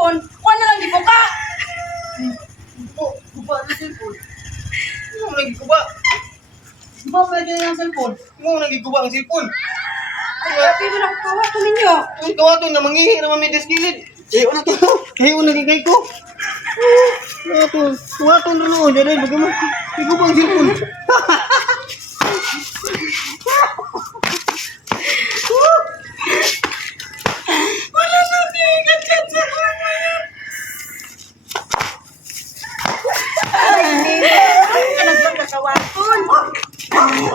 cellphone, kuha na lang gibuka. Guba, guba na cellphone. Ano mo nagiguba? Guba mo na ng cellphone. Ano mo nagiguba ang cellphone? Ay, ano grabe mo na kawa to ninyo. Ang kawa to, namangihi na mami disgilid. Kayo na to, kayo na gigay ko. Ano kawa to, kawa to na noon, ano, dyan ay, baga mo. Nagiguba ang cellphone. Ay,